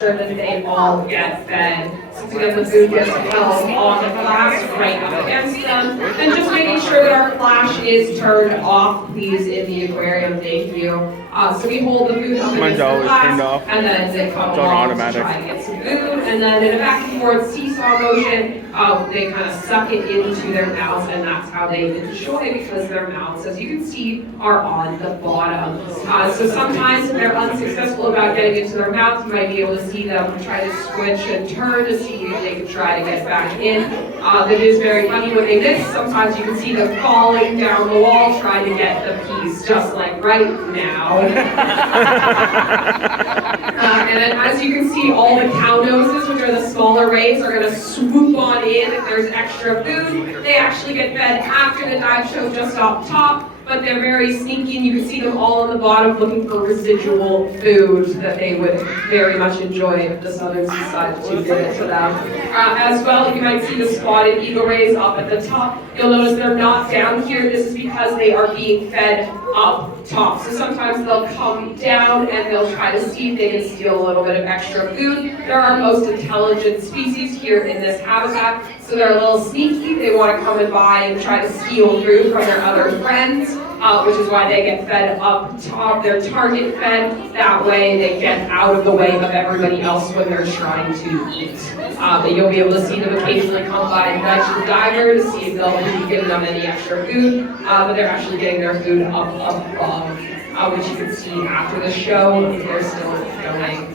sure that they all get fed. Since again the food gets held on the glass right up against them. And just making sure that our flash is turned off, please, in the aquarium. Thank you. So we hold the food up against the glass, and then they come along to try and get some food. And then in a back and forth seesaw motion, they kind of suck it into their mouths, and that's how they enjoy, because their mouths, as you can see, are on the bottom. So sometimes if they're unsuccessful about getting into their mouth, you might be able to see them try to switch and turn to see if they can try to get back in. It is very funny when they miss. Sometimes you can see them falling down the wall trying to get the piece, just like right now. And then as you can see, all the cow noses, which are the smaller rays, are going to swoop on in if there's extra food. They actually get fed after the dive show just up top, but they're very sneaky, and you can see them all on the bottom looking for residual food that they would very much enjoy if the southern decided to give it to them. As well, you might see the spotted eagle rays up at the top. You'll notice they're not down here. This is because they are being fed up top. So sometimes they'll come down and they'll try to see if they can steal a little bit of extra food. They're our most intelligent species here in this habitat. So they're a little sneaky. They want to come and buy and try to steal food from their other friends, which is why they get fed up top. They're target fed. That way they get out of the way of everybody else when they're trying to eat. But you'll be able to see them occasionally come by and nudge the diver to see if they'll be giving them any extra food. But they're actually getting their food up above, which you can see after the show if they're still filming.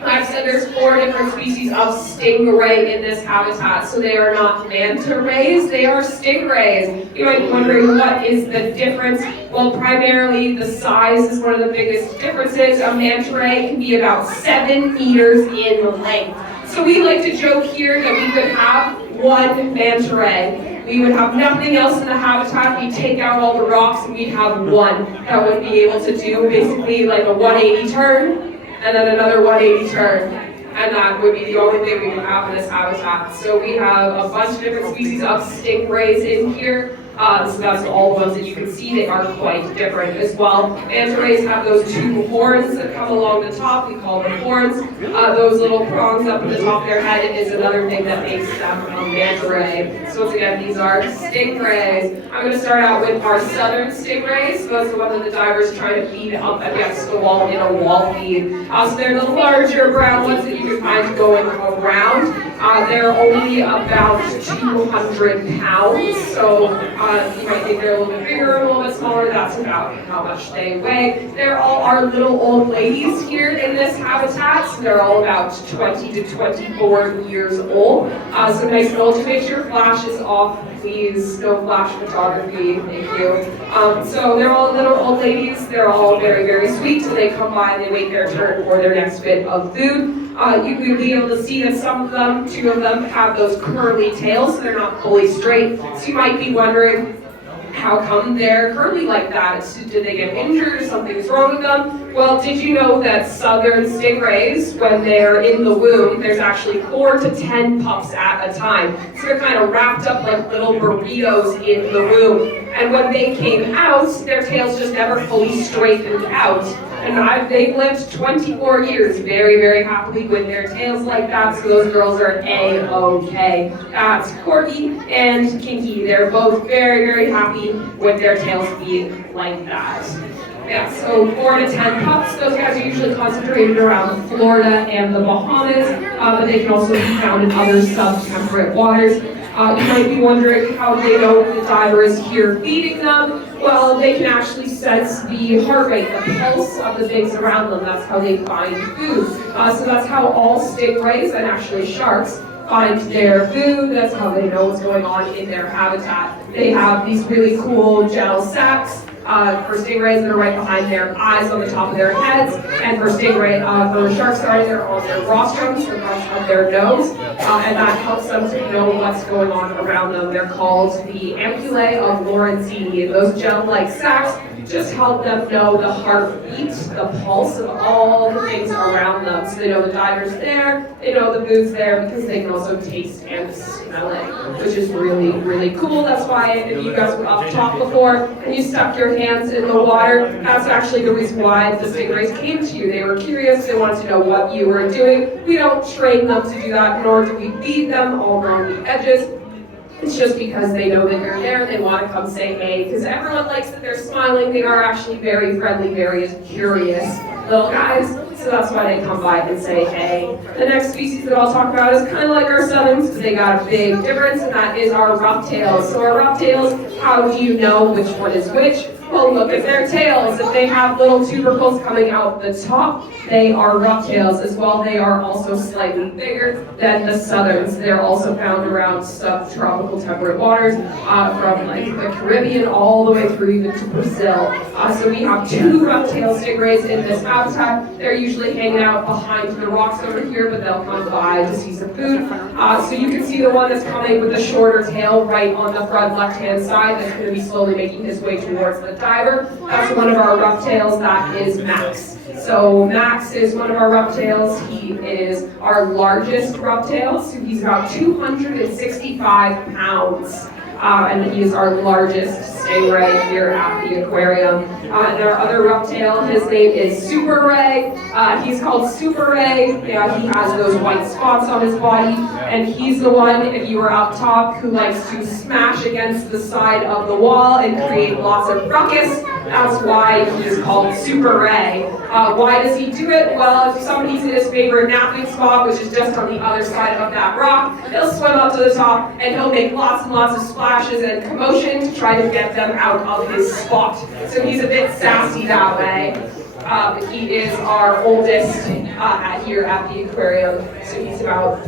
Like I said, there's 4 different species of stingray in this habitat, so they are not manta rays, they are stingrays. You might be wondering, what is the difference? Well, primarily the size is one of the biggest differences. A manta ray can be about 7 meters in length. So we like to joke here that we could have 1 manta ray. We would have nothing else in the habitat. We'd take out all the rocks and we'd have 1 that would be able to do basically like a 180 turn, and then another 180 turn, and that would be the only thing we would have in this habitat. So we have a bunch of different species of stingrays in here. So that's all the ones that you can see. They are quite different as well. Manta rays have those 2 horns that come along the top. We call them horns. Those little prongs up at the top of their head is another thing that makes them a manta ray. So once again, these are stingrays. I'm going to start out with our southern stingrays. So that's the one that the divers try to feed up against the wall in a wall feed. So they're the larger brown ones that you can find going around. They're only about 200 pounds. So you might think they're a little bit bigger, a little bit smaller. That's about how much they weigh. They're all our little old ladies here in this habitat. So they're all about 20 to 24 years old. So nice and old. To make sure flash is off, please. No flash photography. Thank you. So they're all little old ladies. They're all very, very sweet. So they come by and they wait their turn for their next bit of food. You will be able to see that some of them, 2 of them, have those curly tails, so they're not fully straight. So you might be wondering, how come they're curly like that? Did they get injured or something's wrong with them? Well, did you know that southern stingrays, when they're in the womb, there's actually 4 to 10 pups at a time. So they're kind of wrapped up like little burritos in the womb. And when they came out, their tails just never fully straightened out. And they've lived 24 years very, very happily with their tails like that, so those girls are A-OK. That's Corky and Kinky. They're both very, very happy with their tails being like that. Yeah, so 4 to 10 pups. Those guys are usually concentrated around Florida and the Bahamas, but they can also be found in other sub-temperate waters. You might be wondering how they know the diver is here feeding them. Well, they can actually sense the heart rate, the pulse of the things around them. That's how they find food. So that's how all stingrays and actually sharks find their food. That's how they know what's going on in their habitat. They have these really cool gel sacs. For stingrays that are right behind their eyes on the top of their heads, and for sharks, they're on their rostrums, the front of their nose, and that helps them to know what's going on around them. They're called the ampullae of Lorenzini. Those gel-like sacs just help them know the heartbeat, the pulse of all the things around them. So they know the diver's there, they know the food's there because they can also taste and smell it, which is really, really cool. That's why if you guys were up top before and you stuck your hands in the water, that's actually the reason why the stingrays came to you. They were curious, they wanted to know what you were doing. We don't train them to do that, nor do we feed them all around the edges. It's just because they know that you're there and they want to come say hey, because everyone likes that they're smiling. They are actually very friendly, very curious little guys, so that's why they come by and say hey. The next species that I'll talk about is kind of like our southerns, because they got a big difference, and that is our rough-tails. So our rough-tails, how do you know which one is which? Well, look at their tails. If they have little tubercles coming out the top, they are rough-tails as well. They are also slightly bigger than the southerns. They're also found around subtropical temperate waters, from like the Caribbean all the way through even to Brazil. So we have two rough-tailed stingrays in this habitat. They're usually hanging out behind the rocks over here, but they'll come by to see some food. So you can see the one that's coming with the shorter tail right on the front left-hand side that's going to be slowly making his way towards the diver. That's one of our rough-tails. That is Max. So Max is one of our rough-tails. He is our largest rough-tail. So he's about 265 pounds. And he is our largest stingray here at the aquarium. And our other rough-tail, his name is Super Ray. He's called Super Ray. Yeah, he has those white spots on his body, and he's the one, if you were up top, who likes to smash against the side of the wall and create lots of ruckus. That's why he's called Super Ray. Why does he do it? Well, if somebody's in his favorite napping spot, which is just on the other side of that rock, he'll swim up to the top and he'll make lots and lots of splashes and commotion to try to get them out of his spot. So he's a bit sassy that way. He is our oldest here at the aquarium, so he's about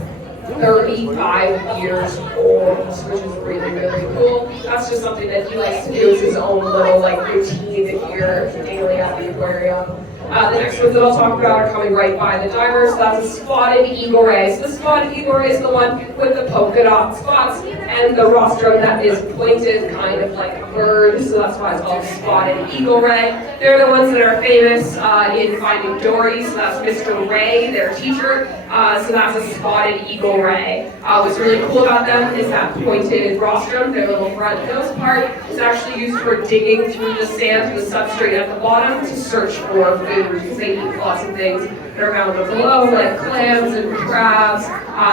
35 years old, which is really, really cool. That's just something that he likes to do as his own little routine here daily at the aquarium. The next ones that I'll talk about are coming right by the divers. So that's a spotted eagle ray. So the spotted eagle ray is the one with the polka dot spots and the rostrum that is pointed, kind of like a bird. So that's why it's called spotted eagle ray. They're the ones that are famous in Finding Dory. So that's Mr. Ray, their teacher. So that's a spotted eagle ray. What's really cool about them is that pointed rostrum. Their little front nose part is actually used for digging through the sand to the substrate at the bottom to search for food, because they eat lots of things that are found below, like clams and crabs,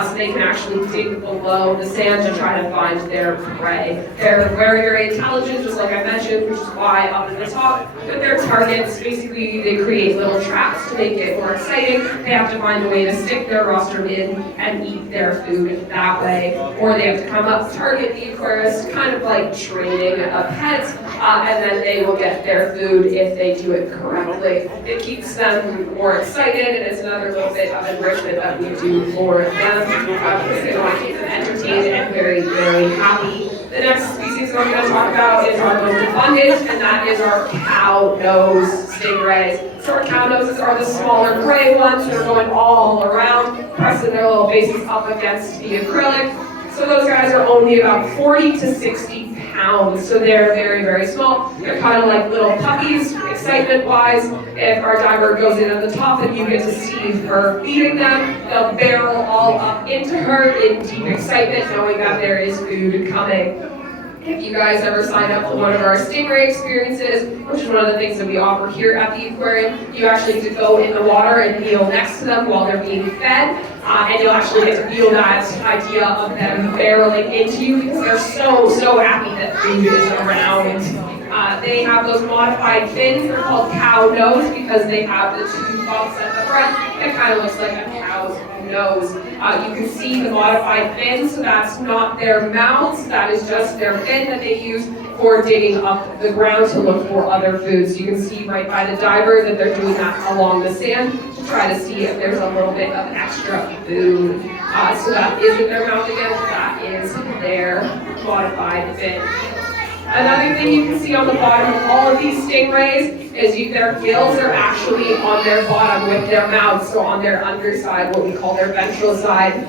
so they can actually dig below the sand to try to find their prey. They're very, very intelligent, just like I mentioned, which is why up at the top, with their targets, basically they create little traps to make it more exciting. They have to find a way to stick their rostrum in and eat their food that way, or they have to come up, target the aquarist, kind of like training a pet, and then they will get their food if they do it correctly. It keeps them more excited, and it's another little bit of enrichment that we do for them, because they want to keep them entertained and very, very happy. The next species that I'm going to talk about is our most abundant, and that is our cow nose stingrays. So our cow noses are the smaller gray ones that are going all around, pressing their little faces up against the acrylic. So those guys are only about 40 to 60 pounds, so they're very, very small. They're kind of like little puppies, excitement-wise. If our diver goes in at the top and you get to see her feeding them, they'll barrel all up into her in deep excitement, knowing that there is food coming. If you guys ever sign up for one of our stingray experiences, which is one of the things that we offer here at the aquarium, you actually get to go in the water and kneel next to them while they're being fed, and you'll actually get to feel that idea of them barreling into you, because they're so, so happy that food is around. They have those modified fins. They're called cow nose because they have the two bumps at the front. It kind of looks like a cow's nose. You can see the modified fins, so that's not their mouths, that is just their fin that they use for digging up the ground to look for other foods. You can see right by the diver that they're doing that along the sand to try to see if there's a little bit of extra food. So that isn't their mouth again, that is their modified fin. Another thing you can see on the bottom of all of these stingrays is their gills are actually on their bottom with their mouths, so on their underside, what we call their ventral side.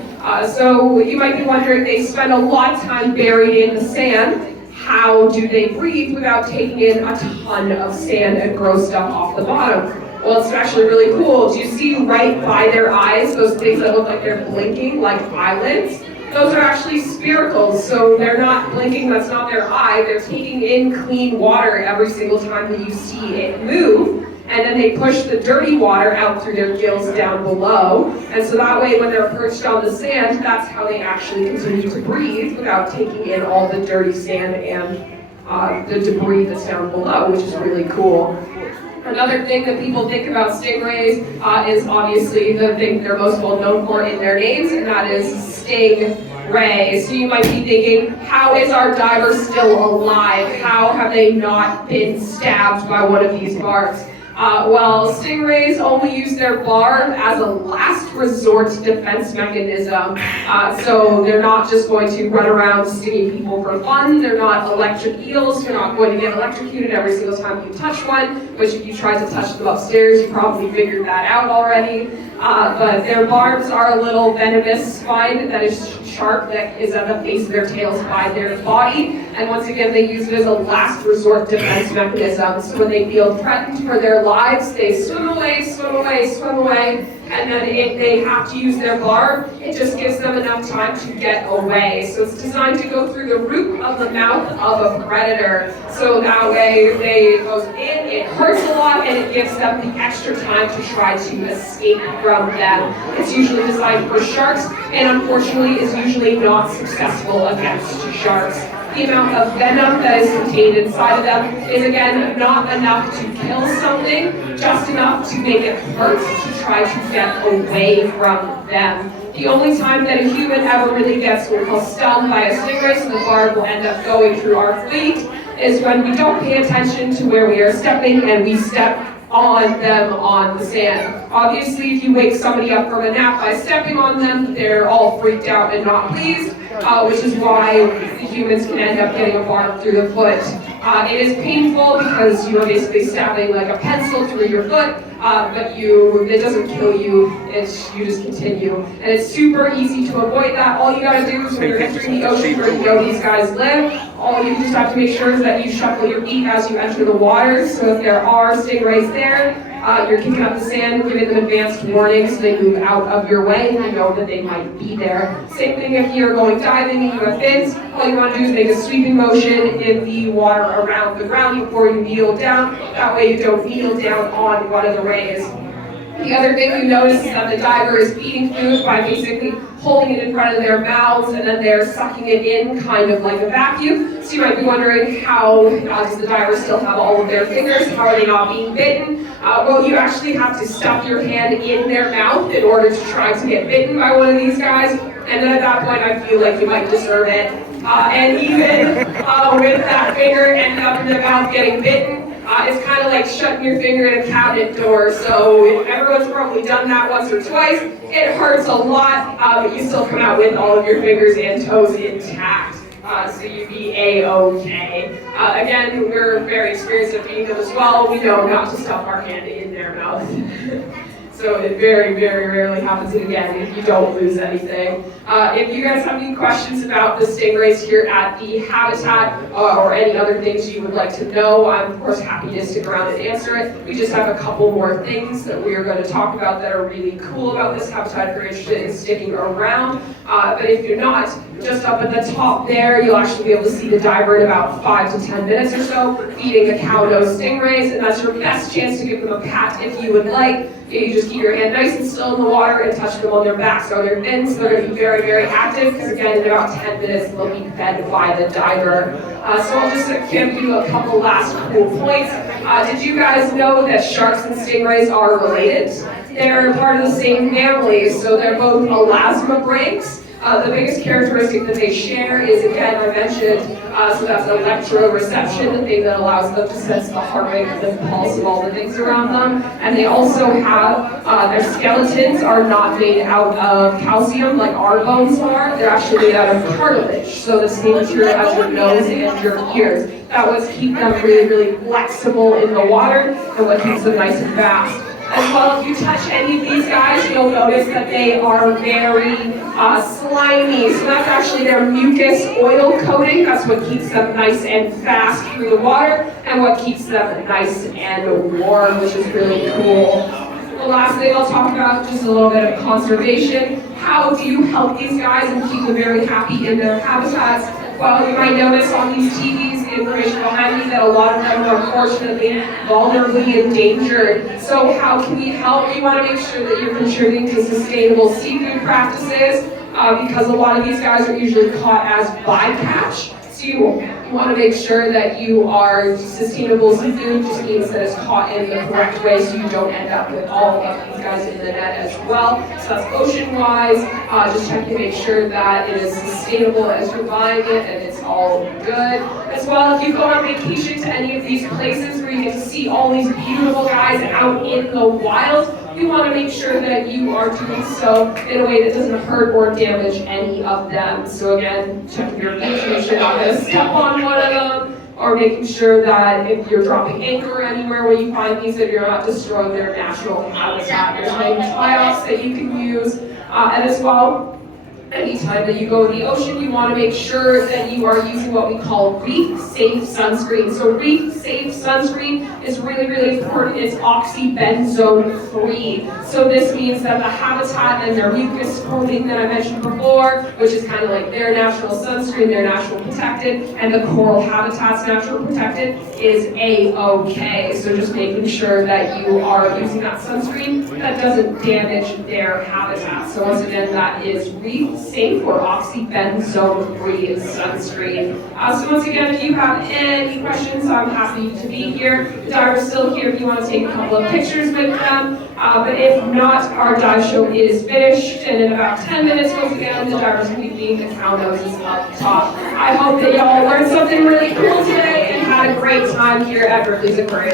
So you might be wondering, they spend a lot of time buried in the sand. How do they breathe without taking in a ton of sand and gross stuff off the bottom? Well, it's actually really cool. Do you see right by their eyes those things that look like they're blinking, like eyelids? Those are actually spiracles, so they're not blinking, that's not their eye. They're taking in clean water every single time that you see it move. And then they push the dirty water out through their gills down below. And so that way when they're perched on the sand, that's how they actually continue to breathe without taking in all the dirty sand and the debris that's down below, which is really cool. Another thing that people think about stingrays is obviously the thing they're most well known for in their names, and that is stingray. So you might be thinking, how is our diver still alive? How have they not been stabbed by one of these barbs? Well, stingrays only use their barb as a last resort defense mechanism. So they're not just going to run around stinging people for fun. They're not electric eels. You're not going to get electrocuted every single time you touch one, which if you tried to touch them upstairs, you probably figured that out already. But their barbs are a little venomous spine that is sharp that is at the base of their tails by their body. And once again, they use it as a last resort defense mechanism. So when they feel threatened for their lives, they swim away, swim away, swim away. And then if they have to use their barb, it just gives them enough time to get away. So it's designed to go through the roof of the mouth of a predator. So that way it goes in, it hurts a lot, and it gives them the extra time to try to escape from them. It's usually designed for sharks, and unfortunately is usually not successful against sharks. The amount of venom that is contained inside of them is, again, not enough to kill something, just enough to make it hurt to try to get away from them. The only time that a human ever really gets what we call stung by a stingray, so the barb will end up going through our feet, is when we don't pay attention to where we are stepping and we step on them on the sand. Obviously, if you wake somebody up from a nap by stepping on them, they're all freaked out and not pleased, which is why the humans can end up getting a barb through the foot. It is painful because you are basically stabbing like a pencil through your foot, but it doesn't kill you, you just continue. And it's super easy to avoid that. All you gotta do is when you're entering the ocean where you know these guys live, all you just have to make sure is that you shuffle your feet as you enter the water. So if there are stingrays there, you're kicking up the sand, giving them advanced warning so they move out of your way and you know that they might be there. Same thing if you're going diving and you have fins, all you want to do is make a sweeping motion in the water around the ground before you kneel down. That way you don't kneel down on one of the rays. The other thing you notice is that the diver is feeding food by basically holding it in front of their mouths and then they're sucking it in kind of like a vacuum. So you might be wondering how does the diver still have all of their fingers? How are they not being bitten? Well, you actually have to stuff your hand in their mouth in order to try to get bitten by one of these guys. And then at that point, I feel like you might deserve it. And even with that finger ending up in their mouth getting bitten, it's kind of like shutting your finger in a cabinet door. So everyone's probably done that once or twice. It hurts a lot, but you still come out with all of your fingers and toes intact. So you'd be A-okay. Again, we're very experienced at feeding them as well. We know not to stuff our hand in their mouth. So it very, very rarely happens again if you don't lose anything. If you guys have any questions about the stingrays here at the habitat or any other things you would like to know, I'm of course happy to stick around and answer it. We just have a couple more things that we are going to talk about that are really cool about this habitat if you're interested in sticking around. But if you're not, just up at the top there, you'll actually be able to see the diver in about 5 to 10 minutes or so feeding the cow-nosed stingrays, and that's your best chance to give them a pat if you would like. You just keep your hand nice and still in the water and touch them on their backs or their fins. They're going to be very, very active because again, in about 10 minutes, they'll be fed by the diver. So I'll just give you a couple last cool points. Did you guys know that sharks and stingrays are related? They're part of the same family, so they're both elasmobranchs. The biggest characteristic that they share is, again, I mentioned, so that's electroreception, the thing that allows them to sense the heart rate and the pulse of all the things around them. And they also have, their skeletons are not made out of calcium like our bones are. They're actually made out of cartilage, so the same material as your nose and your ears. That would keep them really, really flexible in the water and what keeps them nice and fast. As well, if you touch any of these guys, you'll notice that they are very slimy. So that's actually their mucus oil coating. That's what keeps them nice and fast through the water and what keeps them nice and warm, which is really cool. The last thing I'll talk about, just a little bit of conservation. How do you help these guys and keep them very happy in their habitats? Well, you might notice on these TVs, the information behind me, that a lot of them are unfortunately vulnerably endangered. So how can we help? We want to make sure that you're contributing to sustainable seafood practices because a lot of these guys are usually caught as bycatch. So you want to make sure that you are sustainable seafood, just means that it's caught in the correct way so you don't end up with all of these guys in the net as well. So that's ocean-wise, just checking to make sure that it is sustainable as you're buying it and it's all good. As well, if you go on vacation to any of these places where you get to see all these beautiful guys out in the wild, you want to make sure that you are doing so in a way that doesn't hurt or damage any of them. So again, checking your feet to make sure you're not going to step on one of them, or making sure that if you're dropping anchor anywhere where you find these, that you're not destroying their natural habitat. There's many tie-offs that you can use, and as well, anytime that you go in the ocean, you want to make sure that you are using what we call reef-safe sunscreen. So reef-safe sunscreen is really, really important. It's oxybenzone-free. So this means that the habitat and their mucus coating that I mentioned before, which is kind of like their natural sunscreen, their natural protected, and the coral habitat's natural protected, is A-OK. So just making sure that you are using that sunscreen that doesn't damage their habitat. So once again, that is reef-safe or oxybenzone-free sunscreen. So once again, if you have any questions, I'm happy to be here. The diver's still here if you want to take a couple of pictures with them. But if not, our dive show is finished, and in about 10 minutes, once again, the divers will be leaving the cow noses up top. I hope that y'all learned something really cool today and had a great time here at Ripley's Aquarium.